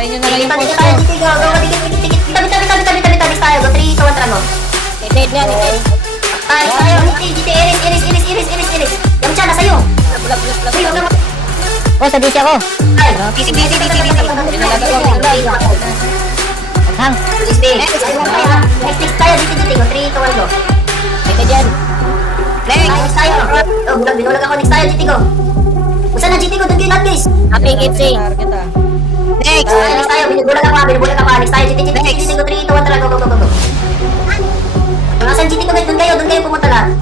Tayo nyo na lang yung Dito tayo, dito tayo. Go, tabi tayo. Go, 3, 2, 1, tara, go. Dead na, dead. Tayo, iris. Yung tiyan, nasa iyo. Uy, huwag naman. Oh, sa busy ako. Ay, Busy. Pinalaga ko. Aghang. Next tayo, dito. Go, 3, 2, 1, go. Ito dyan. Next tayo. Oh, binulag ako. Next tayo, dito, go. Usan na, GT, go. Doon kayo lahat, guys. Happy Gipsy. Next. Next tayo, binubulag ako. Next tayo, GT, go. 3, 2, 1, tara, go. Kung nasan GT ko, guys, doon kayo pumunta lahat.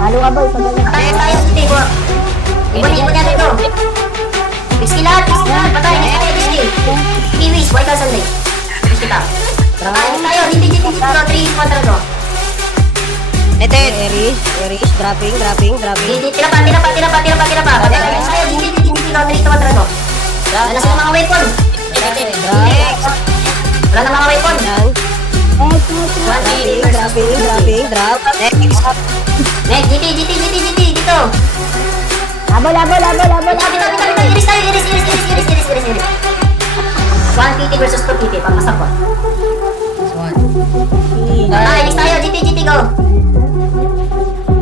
Halo ka boy, pagaling. Tayo, GT, go. Ibon niya dito. Whiskey lahat. Patay, next tayo, whiskey. Kiwis, white house sunday. Whiskey ta. Next tayo, GT, go. 3, 2, 1, tara, go. Ito yun, Eris, dropping. Tira pa. Patay, next tayo, GT, go. 3, 2, 1, tara, go. Wala silang mga weapon. Next. Wala na mga weapon. Drop. Next. Next, GT, dito. Labol. Bita, iris tayo, iris. 150 versus 250, pang masakot. Patay, next tayo, GT, go.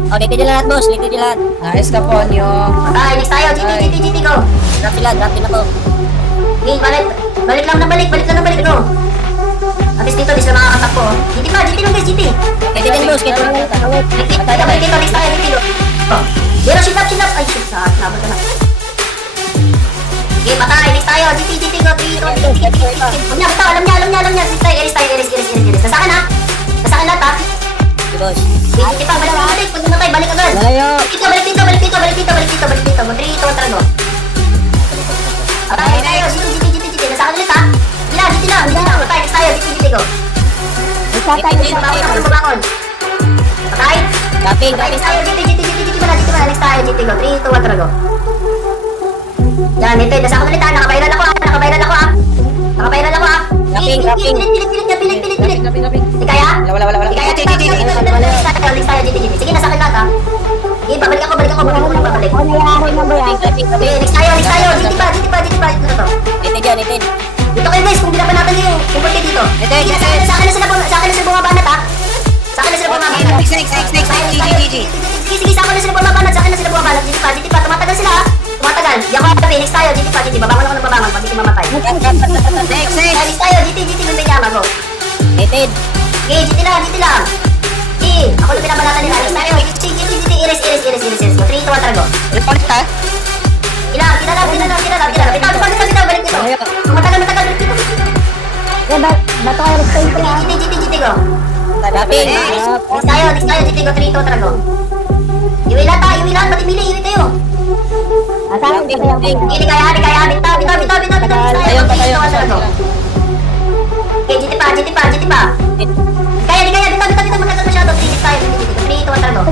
Oh, dito dyan lahat, boss. Dito dyan lahat. Ayos ka po nyo. Patay, next tayo, GT, go. Drop na po. Okay, balik lang na balik, go. At least dito, di sila makakatakbo. GT lang guys, GT. Dito dyan, boss. Kito lang kita. Balik dito, next tayo, GT, go. Oh, zero, shit up. Ay, shit, laban ka na. Okay, patay, next tayo, GT, go. 3, 2, 1. Huwag niya, bitaw, alam niya. Iris tayo. Nasakin lahat, ha? Boss. GT pa, balik. Pag namatay, balik agad. Malayo. Balik dito. 3, 2, 1, tara, go. Patay tayo, GT. Nasa ulit, ha? Hindi na. Patay, next tayo, GT, go. Babakon ako ng babakon. Patay. Dropping, Patay, dropping. next tayo. GT ba na? Next tayo, GT go. 3, 2, 1, tara go. Yan, Nintendo. Nasa ako ulit ha. Nakabayral ako ha. Nakabayral ako ha. Nakabayral ako ha. Dropping, dropping. Pilit. Dropping. Di kaya? Wala. Di kaya? Next tayo, GT. Sige, nasa akin lahat ha. Sige, babalik ako. Babalik. Dropping. Sige, next tayo. GT pa. Ito na to. Itin dyan, itin. Dito kayo guys, kung di na pa natin yung kumpulti dito. Sige, sa akin na sila bumabanat ha. Sa akin na sila bumabanat. Snake. Sige, sa akin na sila bumabanat. GT pa. Tumatagal sila ha. Tumatagal. Di ako happy. Next tayo, GT pa. Babangon ako ng babangon pag hindi mamatay. Next tayo, GT. Ganda niya, mago. Itin. Okay, GT lang. Okay, ako lang pinabanatan nila. Next tayo, GT. Iris. 3, 2, 1, tara go. Ilang. Bitaw, balik dito. Matagal, balik dito. GT go. Dropping. Next tayo, GT go. 3, 2, tara go. Iwi lahat, pati mili, iwi kayo. Hindi kaya. Bitaw. Next tayo, 3, 2, 1, tara go. Okay, GT pa. Kaya, bitaw, matagal masyado. 3 tayo, 3, 2, 1, tara go.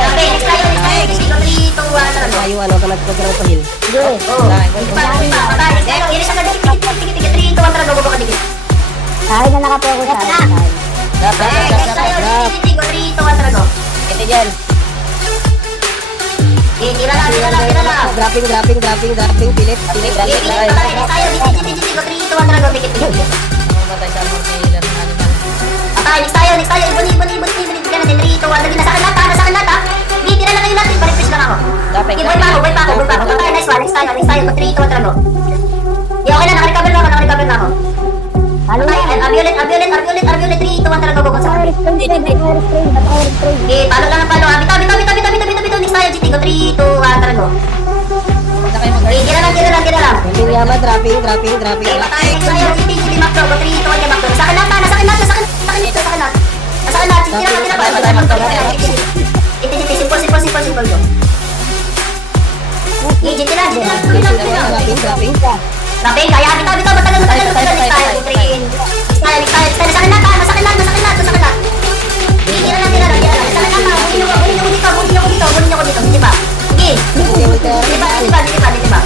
Okay, next tayo, GT go. 3, 2, 1, tara go. Ayo, ano ka nagpagkaroon pa hil? Oh, patay, next tayo, iris agad, dikit, 3, 2, 1, tara go, bubo ka dikit. Next tayo, GT go. 3, 2, 1, tara go. Itin dyan. Okay, tira lang. Dropping, pilit. Okay, patay, next tayo, GT go. 3, 2, 1, tara go, dikit. Mamatay sa morte healer ng animal. Patay, next tayo, ibon, tira natin, 3, 2, 1, lagi, nasa akin lahat, hindi, tira lang kayo natin, balik fish lang ako. Dropping. Okay, buhay pa ako, patay, next tayo, 3, 2, 1, tara go. Okay, okay na, nakarecover na ako. Patay, Arviolet, 3, 2, 1, tara go, go, sa akin. Okay, palo lang ang palo, bitaw, next tayo, GT go, 3, 2, 1, tara go. Huwag na kayo mag- Okay, tira lang. Dropping yaman, dropping. Okay, patay, next tayo, GT, Macro, go, 3, 2, 1, Macro. Nasa akin lahat, simple go. Okay, GT lang. Dropping. Rapin, kaya bitaw, matagal. Next tayo, 3. Next tayo, nasa akin lahat. Tira lang. Nasa akin lahat, bunin niyo ko dito. Hindi ba? Okay. Hindi ba?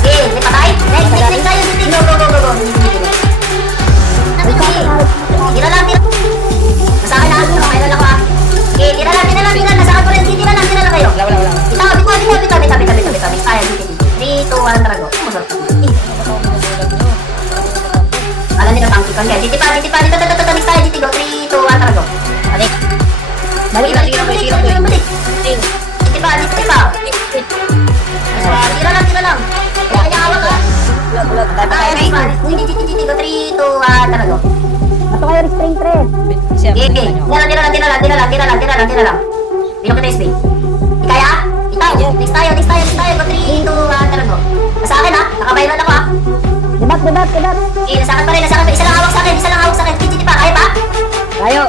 Okay, may patay. Next tayo, GT, go. Tira lang. Nasa akin lahat, nakakailan ako ha. Okay, tira lang. Nasa akin ko rin, tira lang kayo. Wala. Bitaw. Next tayo, GT. 3, 2, 1, tara go. Alam nila tangki kan. GT pa. Dito, next tayo, GT go. 3, 2, 1, tara go. Balik. Balik. GT pa. Tira lang. Kaya hawak ha. Ay, GT go. 3, 2, 1, tara go. Siya, Okay. Tira lang. Bilok kita SB. Di kaya? Bitaw. Next tayo. Go 3, 2, 1, tara go. Nasa akin ha. Nakabayran ako ha. Okay, nasa akin pa rin. Isa lang hawak sa akin. GT pa. Kaya pa? Tayo.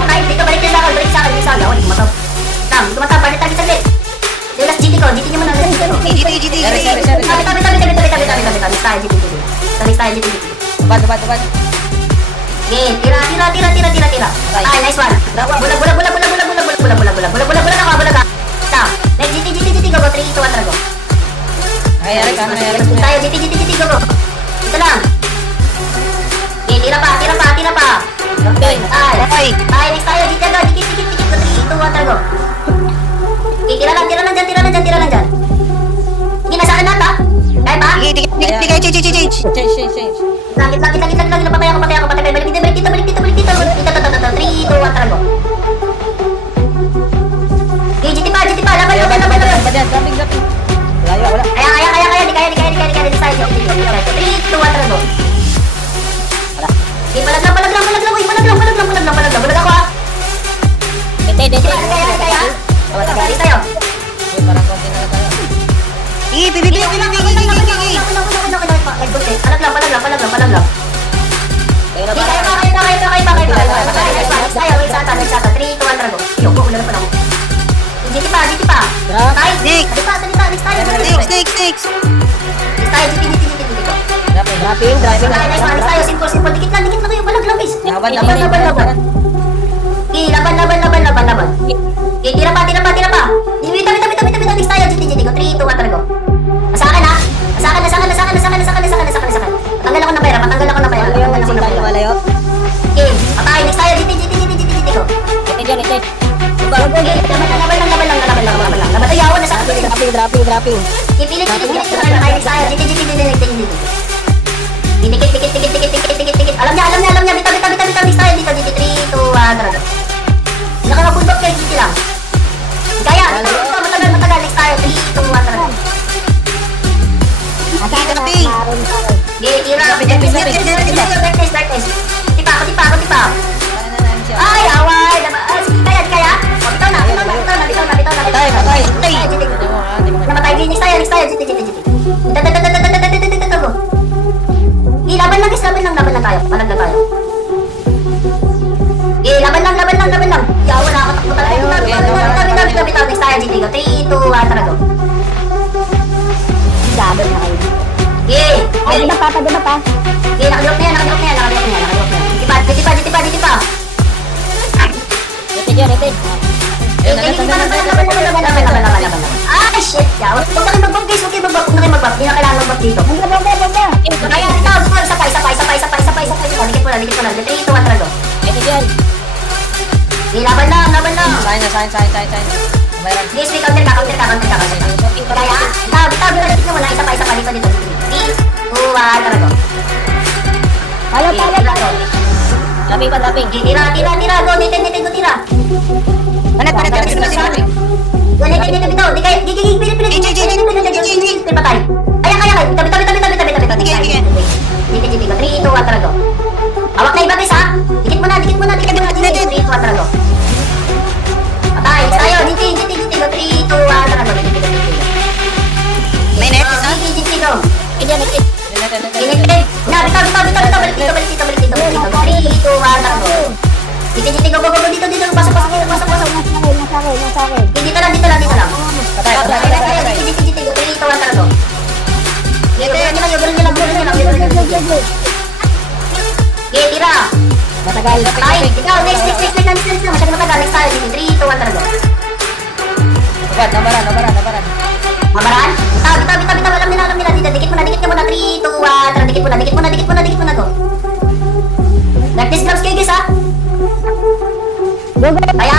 Patay. Dito, balik sa akin. Ako, hindi kumatap. Balik saglit. Yung last GT ko. GT niyo muna. GT. Next tayo, GT. Tubad. Okay, tira. Ay, nice one. Bulag ako. Stop. Next, GT, go. 3, 2, 1, tara go. Nangyayari ka. Tayo, GT, go. Ito lang. Okay, tira pa. Ay, next tayo, GT, go. Dikit, 3, 2, 1, tara go. Okay, tira lang dyan. Sige, nasa akin lahat ha. Kaya pa? Change. Langit. Napatay ako. Balik dito. 3, 2, 1, tara go. Okay, GT pa. Laban. Dropping. Wala. Kaya. Di kaya. Next tayo, GT. 3, 2, 1, tara go. Okay, palag lang. Bulag ako ha. Itin. Kaya. Dali tayo. Uy, parang konti na lang tayo. Palag lang. Kaya Di na ba? kaya. Wait, sata. 3, 2, 1, tara go. Yoko, wala na pa lang. GT pa. Drop. Tayo. Next tayo. Snake. Next tayo, GT. Dropping. Patay, nice one. Next tayo, simple. Dikit lang kayo. Balag lang, guys. Laban. Okay, laban. Okay, tira pa. Wait, next tayo, GT ko. 3, 2, 1, tara go. Masakan ha. Masakan. Patanggal ako ng pera. Malayo. Okay, patay. Next tayo, GT ko. Ito dyan, ito. Okay, laban lang. Ayaw, nasa akin. Dropping. Pilit. Patay, next tayo, GT. Dikit. Alam niya. Bitaw. Next tayo, dito, GT. 3, 2, 1, tara go. Nakakabundok kayo, GT lang. Kaya, matagal. Next tayo, 3, 2, 1, tara go. Dropping. Okay, tira. Darkness. Tipa. Ay, away. Sige, kaya. Bitaw na. Patay. Namatay. Next tayo. GT. Go. Laban lang guys. Laban lang tayo. Palag na tayo. Laban lang. Yawa na ako. Takbo talaga. Bitaw. Next tayo, GT. Go. 3, 2, 1, tara go. Gabi na kayo. Di ba pa? Nakadrop na yan. Diti pa. Ito dyan, ito. Laban. Ay, shit. Yawa. Huwag na kayo mag-buff guys. Huwag na kayo mag-buff. Hindi na kailangan mag-buff dito. Kaya, ito. Sapay. Dikit mo na. 3, 2, 1, tara go. Ito dyan. Laban lang. Sign. Mayroon. Yes, may counter ka. Kaya, bitaw, dikit mo na. Isa pa dito. 3, 2, 1, tara go. Laping. Tira. Go, nitin, go, tira. Panet. Go, nitin, bitaw. Di kayo, pilit. Patay. Kaya. Bitaw. Dito. 3, 2, 1, tara go. Hawak na iba guys ha. Dikit mo na. 3, 2, 1, tara go. Patay. Tayo. Dito. 3, 2, 1, tara go. May net, Dito. Go. Ito dyan, ito. Bitaw. Balik dito. 3, 2, 1, tara go. Dito. Go. Dito. Pasok. Dito lang. Patay. Dito. 3, 2, 1, tara go. Tira. Matagal. Ay, ikaw, next. Masyado matagal. Next tayo. 3, 2, 1, tara go. Nabaran. Mabaran? Bitaw. Alam nila. Dikit mo na. 3, 2, 1, tara. Dikit mo na. Go. Practice gloves kayo guys ha. Kaya.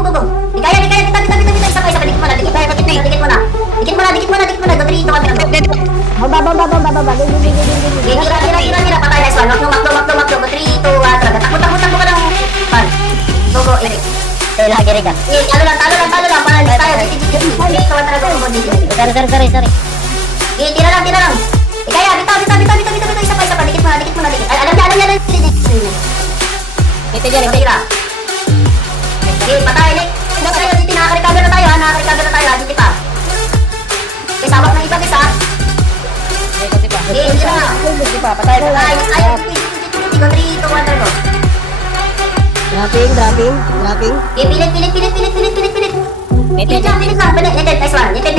Go. Di kaya. Isa pa. Dikit mo na. Dikit mo na. Go. 3, 2, 1, tara go. Tira. Patay. Nice one. Makdo. Go. 3, 2, 1, tara. Takbo ka lang. Pan. Go. Ito yung lagi rin ka. Talo lang. Para next tayo. 3, 2, 1, tara go. Sorry. Tira lang. Kaya. Bitaw. Isa pa. Dikit mo na. Alam niya. Ito dyan, ito. Tira. Patay. Next tayo. Nakaka-recover na tayo ha. Dito pa. Sawak ng iba guys ha. Tira. Patay. Ayaw. Go. 3, 2, 1, tara go. Dropping. Pilit. Ito Pilit dyan. lang. Nice one. Nitin.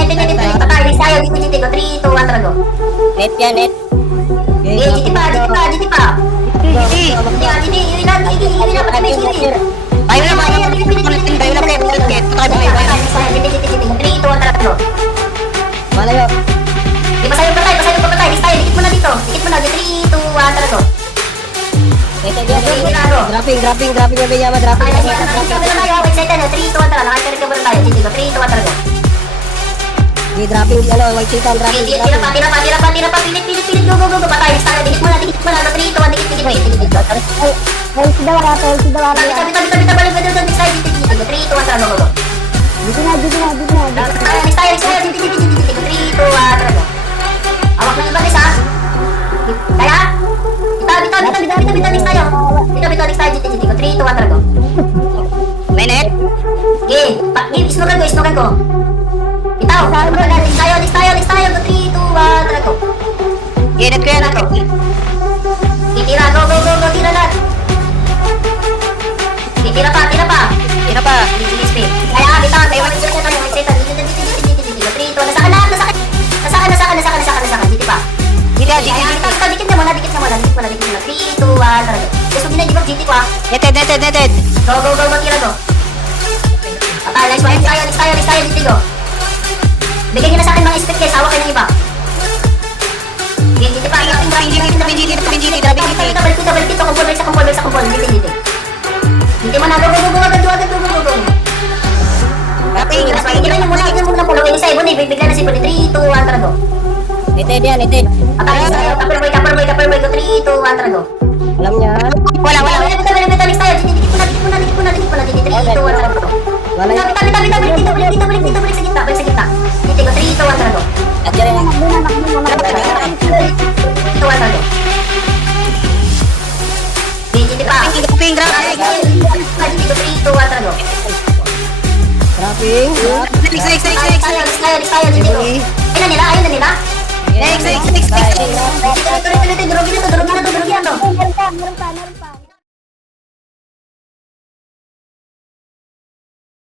Patay. Next tayo. Dito. 3, 2, 1, tara go. Net yan, net. GT pa. Hindi. Yun lang. Patay may siri. Tayo na mga connecting tayo na kayo. GT. 3, 2, 1, tara go. Malayo. Pasayong patay. Next tayo. Dikit mo na dito. 3, 2, 1, tara go. Ito dyan, ito. Dropping. Mabiyama. Dropping. Ay, nakaka-recover na tayo. Excited na. 3, 2, 1, tara. Nakaka-recover na tayo. GT. 3, 2, 1, tara go. Dropping. White chicken. Dropping. Tira pa. Pilit. Go. Patay. Next tayo. Dikit mo na. 3, 2, 1, dikit. Bitaw. Balik ka doon. Next tayo. GT. 3, 2, 1, tara go. Next tayo. GT. 3, 2, 1, tara go. Hawak ng iba guys ha. Kaya. Bitaw. Next tayo. Next tayo. GT. 3, 2, 1, tara go. May net. Isnukan ko. Bitaw. Next tayo. Go. 3, 2, 1, tara go. Net ko yan. Tira. Go. Tira lahat. Tira pa. Kaya, bitaw. Tayo. Excited. 3, 2, nasaka. GT pa. Dito. yan, GT. Dikit na muna. 3, 2, 1, tara. Gusto mo na, di ba, GT ko ah. Neted. Go, tira go. Patay, nice one. Next tayo, GT go. Bigyan nyo na sa akin mga spec guys, hawak kayo ng iba. GT pa, Dropping GT. balik dito, kumpol, GT. GT mo na, go. Dropping. Tignan nyo muna pulo. Ini sa ibon eh, bigla na si ibon. 3, 2, 1, tara go. Neted yan, neted. Patay, tayo, Copper boy, go. 3, 2, 1, tara go. Alam niya. Wala. Dikit tayo, dikit mo na, GT. 3, 2, 1, tara go. Wala yan. Balik dito, balik sa gitna. GT go, 3, 2, 1, tara go. Nandiyan rin yan. 3, 2, 1, tara go. GT pa. Dropping. GT go, 3, 2, 1, tara go. Dropping. Next tayo, GT go. Ayun na nila.